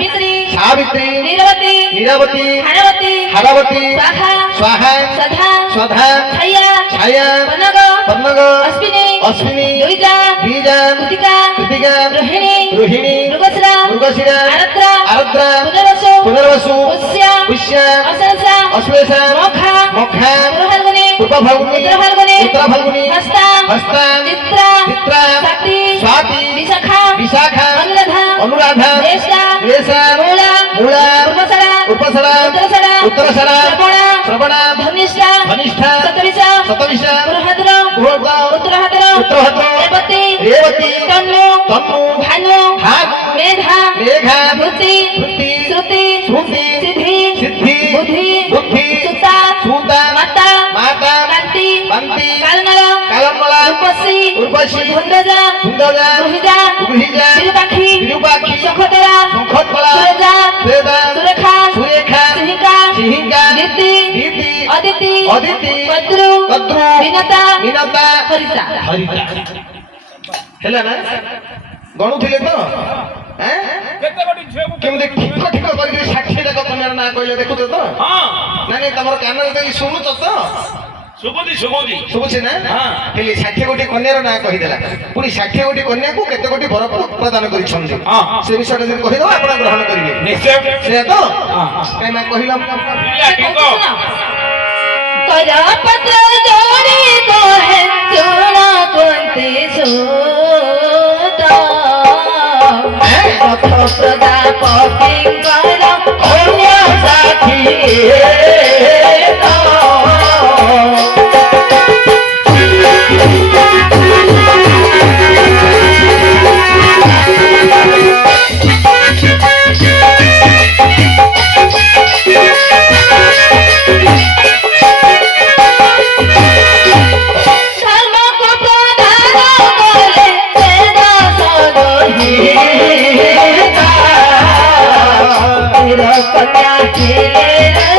सावित्री सावित्री नीरवती नीरवती हरवती हरवती स्वाहा स्वाहा सदा स्वधा छाया छाया पन्नग पन्नग अश्विनी अश्विनी द्विजा बीजा कृतिका कृतिका रोहिणी रोहिणी मृगशिरा मृगशिरा आरद्र आरद्र पुनर्वसु पुनर्वसु पुष्य पुष्य अश्लेषा अश्लेषा मोखा मोक्षा पूर्वफाल्गुनी पूर्वफाल्गुनी उत्तरफाल्गुनी उत्तरफाल्गुनी हस्ता हस्ता चित्रा चित्रा स्वाति स्वाति विशाखा विशाखा अनुराधा अनुराधा ज्येष्ठा ज्येष्ठा मूला मूला पूर्वषड़ा उत्तरषड़ा उत्तरषड़ा उत्तरषड़ा श्रवणा श्रवणा धनिष्ठा धनिष्ठा सतविषा सतविषा पुरहद्र पुरोहद्र उत्तरहद्र उत्तरहद्र रेवती रेवती तन्नु तन्नु भानु भानु मेधा मेघा धृति धृति श्रुति श्रुति सिद्धि सिद्धि बुद्धि बुद्धि सुता सूता माता माता कांति कांति कालमल कालमला रूपसी उर्वशी धुंदजा सुंदरा गृहिजा गृहिजा विरूपाक्षी विरूपाक्षी शंखतरा शंखतरा सुरेजा सुरेजा सुरेखा सुरेखा सिंहिका सिंहिका दीप्ति दीप्ति अदिति अदिति कद्रु कद्रु विनता विनता हरिता हरिता ହେଲା ନା ଗଣୁଥିଲେ ତ କେମିତି ଠିକ ଠିକ କରିକି 60 ଯାକ କନ୍ୟାର ନାଁ କହିଲେ ଦେଖୁଛ ତ ନାଇଁ ନାଇଁ ତମର କାନରେ ଦେଇକି ଶୁଣୁଛ ତ ଶୁଭୁଛି ନା ହେଲେ 60 ଗୋଟି କନ୍ୟାର ନାଁ କହିଦେଲା ପୁଣି 60 ଗୋଟି କନ୍ୟାକୁ କେତେ ଗୋଟି ବର ପ୍ରଦାନ କରିଛନ୍ତି ସେ ବିଷୟରେ ଯଦି କହିଦେବ ଆପଣ ଗ୍ରହଣ କରିବେ ସେଇଆ ତ କାଇଁ ମା କହିଲ करपत्र जोड़ी कहे चूड़ कुंती सूत प्रजापतिंकर कन्या साथी कन्या के